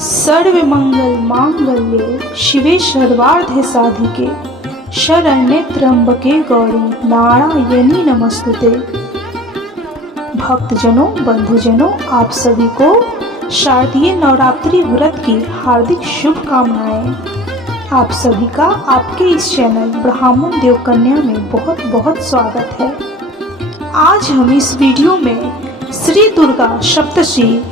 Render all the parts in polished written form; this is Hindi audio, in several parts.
सर्वमंगल मांगल्ये शिवे सर्वार्थ साधिके शरण्ये त्र्यंबके गौरी नारायणी नमस्तुते। भक्तजनों, बंधुजनों, आप सभी को शारदीय नवरात्रि व्रत की हार्दिक शुभकामनाएं। आप सभी का आपके इस चैनल ब्राह्मण देव कन्या में बहुत बहुत स्वागत है। आज हम इस वीडियो में श्री दुर्गा सप्तशती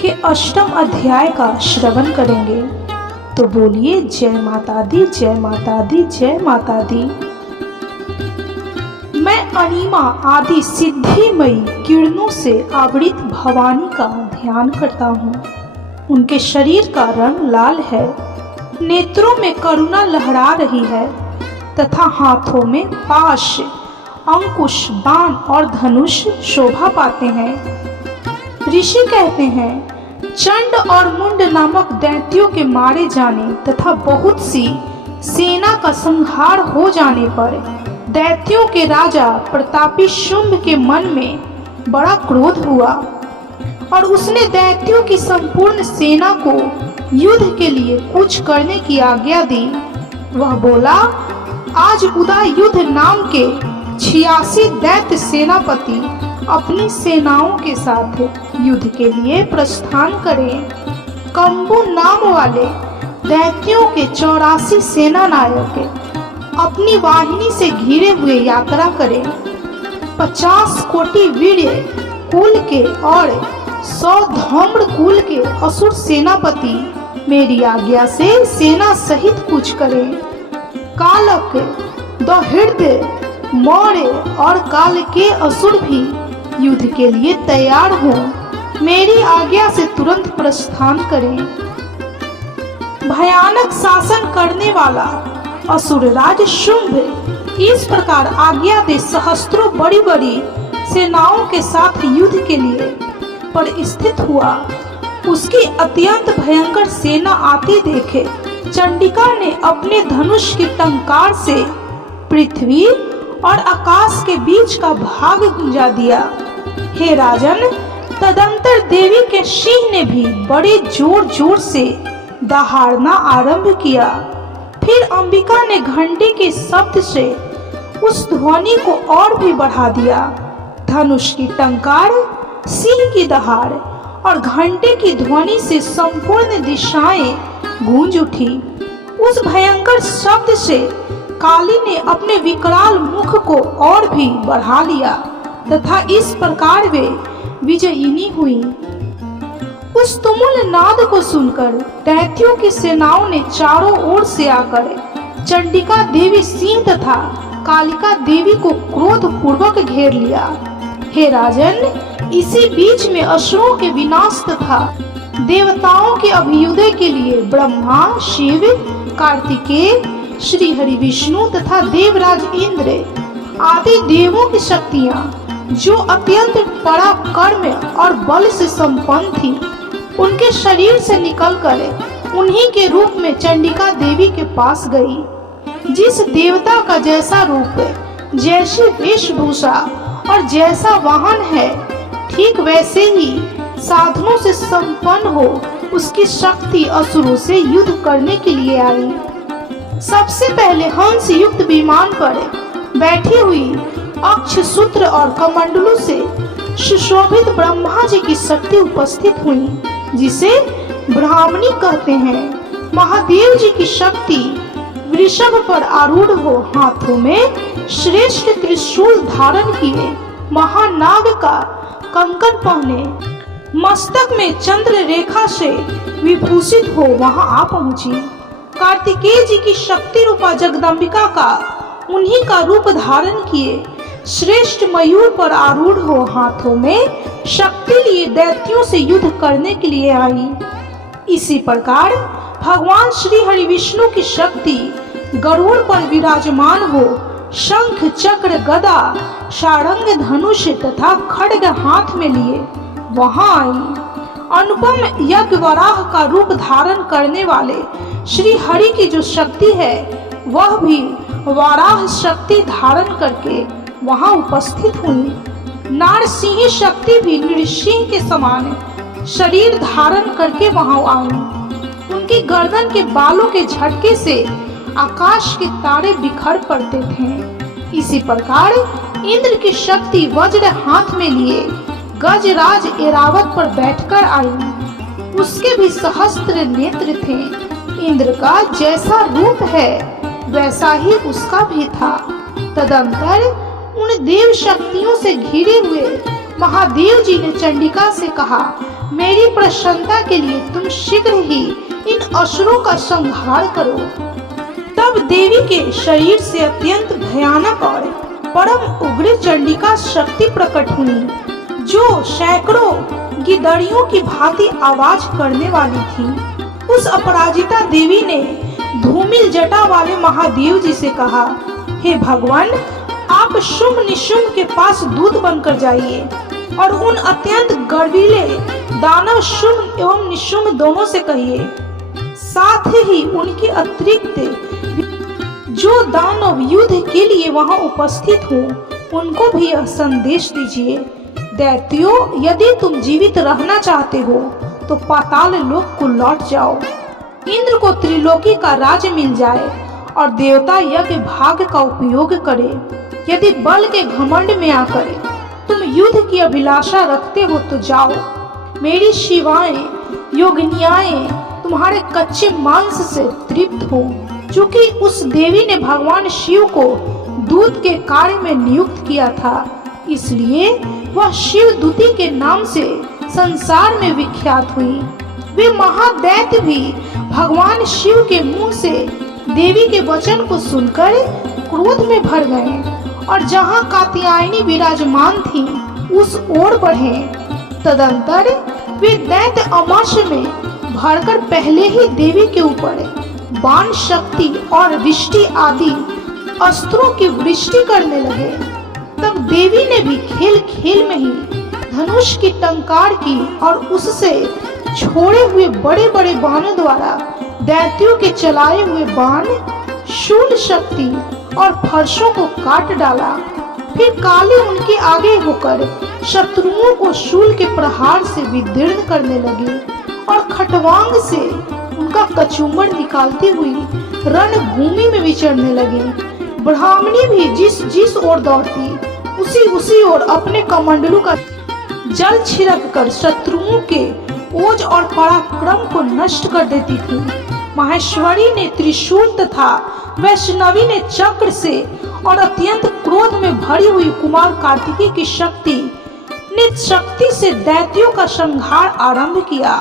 के अष्टम अध्याय का श्रवण करेंगे। तो बोलिए जय माता दी, जय माता दी, जय माता दी। मैं अनिमा आदि सिद्धिमयी किरणों से आवृत भवानी का ध्यान करता हूँ। उनके शरीर का रंग लाल है, नेत्रों में करुणा लहरा रही है तथा हाथों में पाश, अंकुश, बाण और धनुष शोभा पाते हैं। ऋषि कहते हैं, चंड और मुंड नामक दैत्यों के मारे जाने तथा बहुत सी सेना का संहार हो जाने पर दैत्यों के राजा प्रतापी शुंभ के मन में बड़ा क्रोध हुआ और उसने दैत्यों की संपूर्ण सेना को युद्ध के लिए कूच करने की आज्ञा दी। वह बोला, आज उदय युद्ध नाम के 86 दैत्य सेनापति अपनी सेनाओं के साथ युद्ध के लिए प्रस्थान करें। कंबु नाम वाले दैत्यों के 84 सेना नायक अपनी वाहिनी से घिरे हुए यात्रा करें। 50 कोटि वीर्य कुल के और 100 धौम्र कुल के असुर सेनापति मेरी आज्ञा से सेना सहित कूच करें। कालक, दहृदय, मौर्य और काल के असुर भी युद्ध के लिए तैयार हों। मेरी आज्ञा से तुरंत प्रस्थान करें। भयानक शासन करने वाला असुर राज शुंभ इस प्रकार आज्ञा दे सहस्त्रों बड़ी बड़ी सेनाओं के साथ युद्ध के लिए पर स्थित हुआ। उसकी अत्यंत भयंकर सेना आती देखे चंडिका ने अपने धनुष की टंकार से पृथ्वी और आकाश के बीच का भाग गुंजा दिया। हे राजन, तदंतर देवी के सिंह ने भी बड़े जोर जोर से दहाड़ना आरंभ किया। फिर अंबिका ने घंटे के शब्द से उस ध्वनि को और भी बढ़ा दिया। धनुष की टंकार, सिंह की दहाड़ और घंटे की ध्वनि से संपूर्ण दिशाएं गूंज उठी। उस भयंकर शब्द से काली ने अपने विकराल मुख को और भी बढ़ा लिया तथा इस प्रकार वे विजयिनी हुई। उस तुमुल नाद को सुनकर दैत्यों की सेनाओं ने चारों ओर से आकर चंडिका देवी, सिंह तथा कालिका देवी को क्रोध पूर्वक घेर लिया। हे राजन, इसी बीच में असुरों के विनाश तथा देवताओं के अभ्युदय के लिए ब्रह्मा, शिव, कार्तिकेय, श्री हरि विष्णु तथा देवराज इंद्र आदि देवों की शक्तियां जो अत्यंत पराक्रम और बल से संपन्न थी, उनके शरीर से निकलकर उन्हीं के रूप में चंडिका देवी के पास गई। जिस देवता का जैसा रूप, जैसी वेशभूषा और जैसा वाहन है, ठीक वैसे ही साधनों से संपन्न हो उसकी शक्ति असुरों से युद्ध करने के लिए आई। सबसे पहले हंस युक्त विमान पर बैठी हुई अक्ष, सूत्र और कमंडलों से सुशोभित ब्रह्मा जी की शक्ति उपस्थित हुई, जिसे ब्राह्मणी कहते हैं। महादेव जी की शक्ति वृषभ पर आरूढ़ हो हाथों में श्रेष्ठ त्रिशूल धारण किए, महानाग का कंकण पहने, मस्तक में चंद्र रेखा से विभूषित हो वहां आ पहुंची। कार्तिकेय जी की शक्ति रूपा जगदम्बिका का उन्हीं का रूप धारण किए श्रेष्ठ मयूर पर आरूढ़ हो हाथों में शक्ति लिए दैत्यों से युद्ध करने के लिए आई। इसी प्रकार भगवान श्री हरि विष्णु की शक्ति गरुड़ पर विराजमान हो शंख, चक्र, गदा, सारंग, धनुष तथा खड्ग हाथ में लिए वहां आई। अनुपम यज्ञ वराह का रूप धारण करने वाले श्री हरि की जो शक्ति है, वह भी वराह शक्ति धारण करके वहां उपस्थित हुई। नारसिंह शक्ति भी नृसिंह के समान शरीर धारण करके वहां आई। उनकी गर्दन के बालों के झटके से आकाश के तारे बिखर पड़ते थे। इसी प्रकार इंद्र की शक्ति वज्र हाथ में लिए गजराज एरावत पर बैठकर आई। उसके भी सहस्त्र नेत्र थे। इंद्र का जैसा रूप है वैसा ही उसका भी था। तदंतर उन देव शक्तियों से घिरे हुए महादेव जी ने चंडिका से कहा, मेरी प्रसन्नता के लिए तुम शीघ्र ही इन असुरों का संहार करो। तब देवी के शरीर से अत्यंत भयानक और परम उग्र चंडिका शक्ति प्रकट हुई, जो सैकड़ों गिदड़ियों की भांति आवाज करने वाली थी। उस अपराजिता देवी ने धूमिल जटा वाले महादेव जी से कहा, हे भगवान, आप शुंभ निशुंभ के पास दूत बनकर जाइए और उन अत्यंत गर्वीले दानव शुंभ एवं निशुंभ दोनों से कहिए, साथ ही उनके अतिरिक्त जो दानव युद्ध के लिए वहां उपस्थित हो उनको भी यह संदेश दीजिए, दैत्यों, यदि तुम जीवित रहना चाहते हो तो पाताल लोक को लौट जाओ। इंद्र को त्रिलोकी का राज्य मिल जाए और देवता यज्ञ भाग का उपयोग करे। यदि बल के घमंड में आकर तुम युद्ध की अभिलाषा रखते हो तो जाओ। मेरी शिवाएं योगिनियाएं तुम्हारे कच्चे मांस से तृप्त हो। चूंकि उस देवी ने भगवान शिव को दूत के कार्य में नियुक्त किया था, इसलिए वह शिव दूती के नाम से संसार में विख्यात हुई। वे महादैत्य भी भगवान शिव के मुंह से देवी के वचन को सुनकर क्रोध में भर गए और जहां कात्यायनी विराजमान थी उस ओर बढ़े। तदंतर वे दैत्य अमर्ष में भरकर पहले ही देवी के ऊपर बाण शक्ति और वृष्टि आदि अस्त्रों की वृष्टि करने लगे। तब देवी ने भी खेल खेल में ही धनुष की टंकार की और उससे छोड़े हुए बड़े बड़े बाणों द्वारा दैत्यों के चलाए हुए बाण, शूल शक्ति और फर्शों को काट डाला। फिर काली उनके आगे होकर शत्रुओं को शूल के प्रहार से विदीर्ण करने लगी और खटवांग से उनका कचूमर निकालती हुई रणभूमि में विचरने लगी। ब्राह्मणी भी जिस ओर दौड़ती उसी ओर अपने कमंडलू का जल छिड़क कर शत्रुओं के ओज और पराक्रम को नष्ट कर देती थी। माहेश्वरी ने त्रिशूल तथा वैष्णवी ने चक्र से और अत्यंत क्रोध में भरी हुई कुमार कार्तिकी की शक्ति से दैत्यों का संहार आरंभ किया।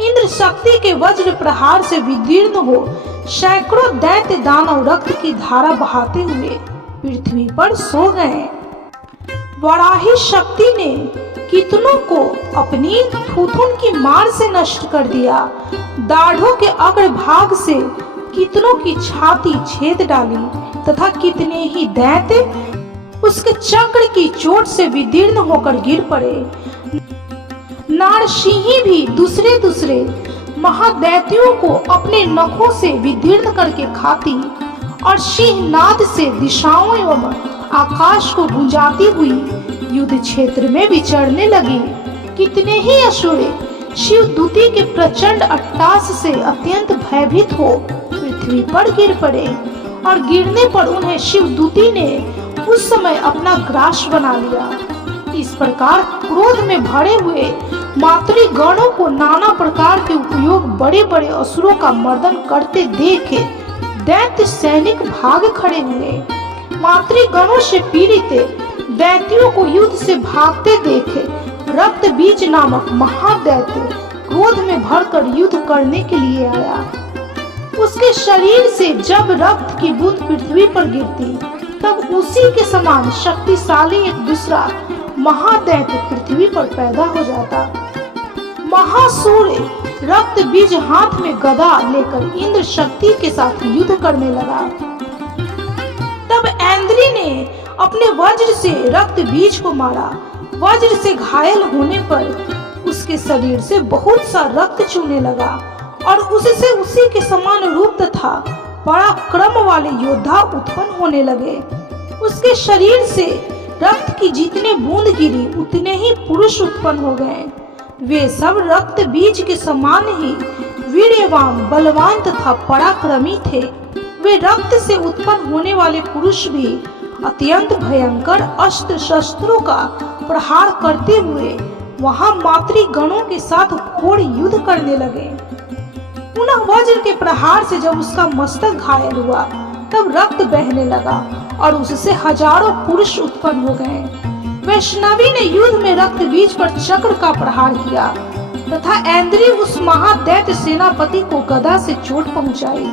इंद्र शक्ति के वज्र प्रहार से विदीर्ण हो सैकड़ों दैत्य दानव रक्त की धारा बहाते हुए पृथ्वी पर सो गए। वराही शक्ति ने कितनों को अपनी थूथुन की मार से नष्ट कर दिया। दाढ़ों के अग्रभाग से कितनों की छाती छेद डाली तथा कितने ही दैत्य उसके चक्र की चोट से विदीर्ण होकर गिर पड़े। नारसिंही भी दूसरे महादैत्यों को अपने नखों से विदीर्ण करके खाती और सिंहनाद से दिशाओं एवं आकाश को गुंजाती हुई युद्ध क्षेत्र में विचरने लगी। कितने ही असुर शिवदूती के प्रचंड अट्टास से अत्यंत भयभीत हो पृथ्वी पर गिर पड़े और गिरने पर उन्हें शिवदूती ने उस समय अपना ग्रास बना लिया। इस प्रकार क्रोध में भरे हुए मातृगणों को नाना प्रकार के उपयोग बड़े बड़े असुरों का मर्दन करते देखे दैत्य सैनिक भाग खड़े हुए। मातृगणों से पीड़ित दैत्यों को युद्ध से भागते देखे रक्त बीज नामक महादैत्य क्रोध में भरकर युद्ध करने के लिए आया। उसके शरीर से जब रक्त की बूंद पृथ्वी पर गिरती तब उसी के समान शक्तिशाली एक दूसरा महादैत्य पृथ्वी पर पैदा हो जाता। महासूर रक्त बीज हाथ में गदा लेकर इंद्र शक्ति के साथ युद्ध करने लगा। तब ऐन्द्री ने अपने वज्र से रक्त बीज को मारा। वज्र से घायल होने पर उसके शरीर से बहुत सा रक्त चूने लगा और उससे उसी के समान रूप तथा पराक्रम वाले योद्धा उत्पन्न होने लगे। उसके शरीर से रक्त की जितने बूंद गिरी उतने ही पुरुष उत्पन्न हो गए। वे सब रक्त बीज के समान ही वीर्यवान, बलवान तथा पराक्रमी थे। वे रक्त से उत्पन्न होने वाले पुरुष भी अत्यंत भयंकर अस्त्र शस्त्रों का प्रहार करते हुए वहां मातृगणों के साथ घोर युद्ध करने लगे। पुनः वज्र के प्रहार से जब उसका मस्तक घायल हुआ तब रक्त बहने लगा और उससे हजारों पुरुष उत्पन्न हो गए। वैष्णवी ने युद्ध में रक्त बीज पर चक्र का प्रहार किया तथा ऐन्द्री उस महादैत्य सेनापति को गदा से चोट पहुंचाई।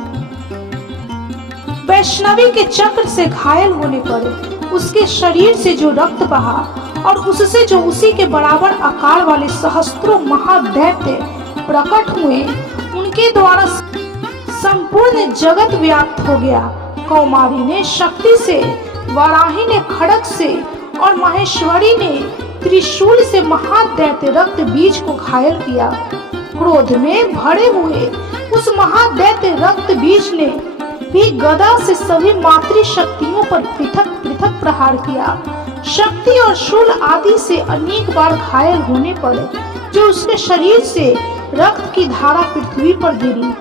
वैष्णवी के चक्र से घायल होने पर उसके शरीर से जो रक्त बहा और उससे जो उसी के बराबर आकार वाले सहस्त्रों महादैत्य प्रकट हुए, उनके द्वारा संपूर्ण जगत व्याप्त हो गया। कौमारी ने शक्ति से, वाराही ने खड्ग से और माहेश्वरी ने त्रिशूल से महादैत्य रक्त बीज को घायल किया। क्रोध में भरे हुए उस महादैत्य रक्त बीज ने भी गदा से सभी मातृ शक्तियों पर पृथक पृथक प्रहार किया। शक्ति और शूल आदि से अनेक बार घायल होने पर जो उसके शरीर से रक्त की धारा पृथ्वी पर गिरी,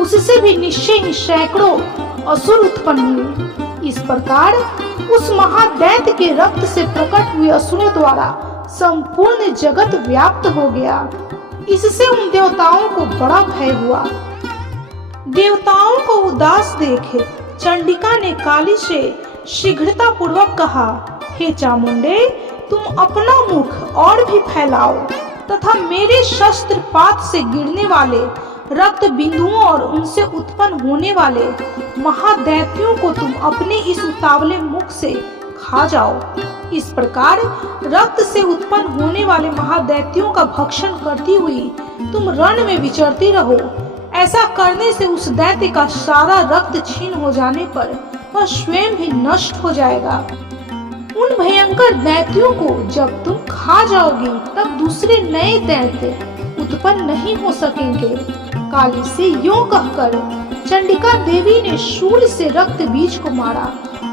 उससे भी निश्चय ही सैकड़ों असुर उत्पन्न हुए। इस प्रकार उस महादैत्य के रक्त से प्रकट हुए असुरों द्वारा संपूर्ण जगत व्याप्त हो गया। इससे उन देवताओं को बड़ा भय हुआ। देवताओं को उदास देखे चंडिका ने काली से शीघ्रता पूर्वक कहा, हे चामुंडे, तुम अपना मुख और भी फैलाओ तथा मेरे शस्त्रपात से गिरने वाले रक्त बिंदुओं और उनसे उत्पन्न होने वाले महादैत्यों को तुम अपने इस उतावले मुख से खा जाओ। इस प्रकार रक्त से उत्पन्न होने वाले महादैत्यों का भक्षण करती हुई तुम रण में विचरती रहो। ऐसा करने से उस दैत्य का सारा रक्त छीन हो जाने पर वह स्वयं भी नष्ट हो जाएगा। उन भयंकर दैत्यों को जब तुम खा जाओगी तब दूसरे नए दैत्य उत्पन्न नहीं हो सकेंगे। काली से यूं कहकर चंडिका देवी ने शूल से रक्त बीज को मारा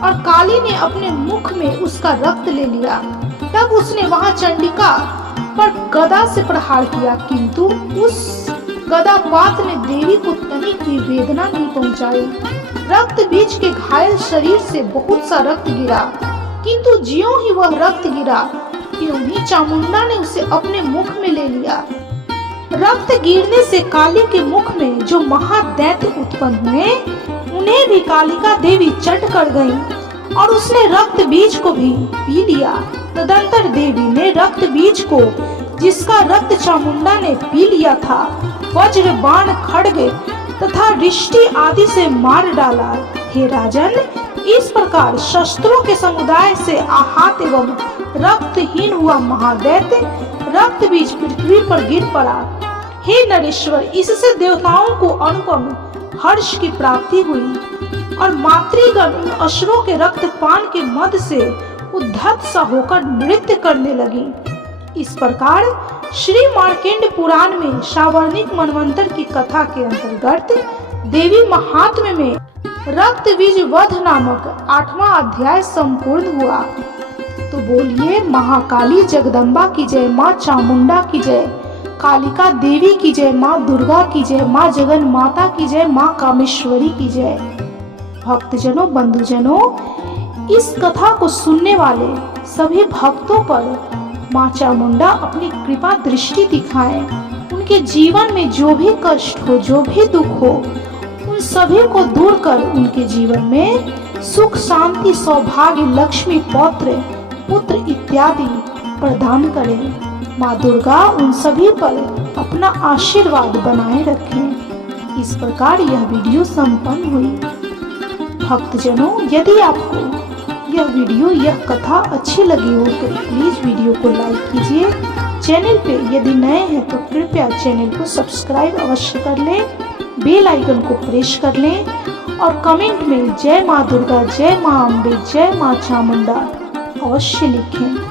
और काली ने अपने मुख में उसका रक्त ले लिया। तब उसने वहां चंडिका पर गदा से प्रहार किया, किंतु उस गदापात ने देवी को तनिक भी वेदना नहीं पहुंचाई। रक्त बीज के घायल शरीर से बहुत सा रक्त गिरा, किंतु ज्यों ही वह रक्त गिरा त्यों ही चामुंडा ने उसे अपने मुख में ले लिया। रक्त गिरने से काली के मुख में जो महादैत्य उत्पन्न हुए, उन्हें भी कालिका देवी चट कर गईं और उसने रक्त बीज को भी पी लिया। तदंतर देवी ने रक्त बीज को, जिसका रक्त चामुंडा ने पी लिया था, वज्र, बाण, खड्ग तथा रिष्टि आदि से मार डाला। हे राजन, इस प्रकार शस्त्रों के समुदाय से आहत एवं रक्तहीन हुआ महादैत्य रक्त बीज पृथ्वी पर गिर पड़ा। हे नरेश्वर, इससे देवताओं को अनुपम हर्ष की प्राप्ति हुई और मातृगण उन असुरों के रक्तपान के मद से उद्धत सा होकर नृत्य करने लगी। इस प्रकार श्री मार्कंड पुराण में सावर्णिक मनवंतर की कथा के अंतर्गत देवी महात्म्य में रक्त बीज वध नामक 8वां अध्याय संपूर्ण हुआ। तो बोलिए महाकाली जगदम्बा की जय, माँ चामुंडा की जय, कालिका देवी की जय, माँ दुर्गा की जय, माँ जगन माता की जय, माँ कामेश्वरी की जय। भक्तजनों, बंधुजनों, इस कथा को सुनने वाले सभी भक्तों पर माँ चामुंडा अपनी कृपा दृष्टि दिखाएं। उनके जीवन में जो भी कष्ट हो, जो भी दुख हो, उन सभी को दूर कर उनके जीवन में सुख, शांति, सौभाग्य, लक्ष्मी, पौत्र, पुत्र इत्यादि प्रदान करें। माँ दुर्गा उन सभी पर अपना आशीर्वाद बनाए रखें। इस प्रकार यह वीडियो संपन्न हुई। भक्तजनों, यदि आपको यह वीडियो, यह कथा अच्छी लगी हो तो प्लीज वीडियो को लाइक कीजिए। चैनल पे यदि नए हैं तो कृपया चैनल को सब्सक्राइब अवश्य कर लें, बेल आइकन को प्रेस कर लें और कमेंट में जय माँ दुर्गा, जय माँ अम्बे, जय माँ चामुंडा अवश्य लिखें।